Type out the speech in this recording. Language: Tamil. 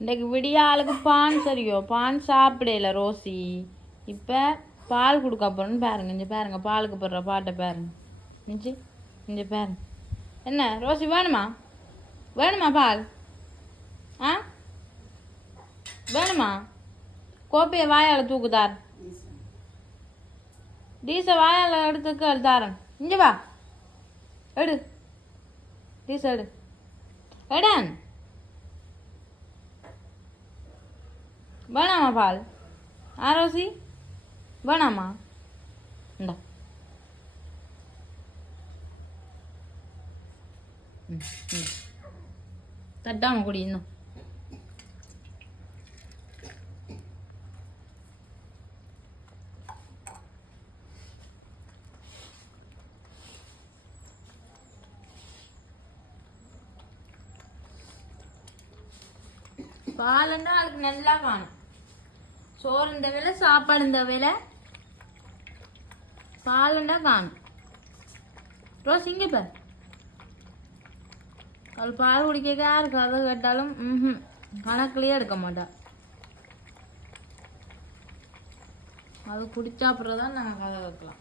இன்றைக்கு விடிய ஆளுக்கு பான் சரியோ பான் சாப்பிடல ரோசி இப்போ பால் கொடுக்க போகிறோன்னு பாருங்க இங்கே பாருங்க பாலுக்கு போடுற பாட்டை பாருங்க இஞ்சி இங்கே பாருங்க என்ன ரோசி வேணுமா வேணுமா பால் ஆ வேணுமா கோப்பையை வாயால் தூக்குதார் டீசை வாயால் எடுத்துக்க தாரன் இங்கே வா எடு டீசை எடு எடன் வேணாமா பால் ரோசி வேணாமா இந்தா தட்டாம குடி இன்னும் பாலுன்னா அதுக்கு நல்லா காணும் சோறு இந்த வேலை சாப்பாடு இந்த வேலை பாலுண்டா காணும் ரோஸ் இங்கே பார் அவள் பால் குடிக்க யாரு கதை கேட்டாலும் கணக்குலயே எடுக்க மாட்டா அது குடிச்சா அப்புறம் தான் நாங்கள் கதை கேட்கலாம்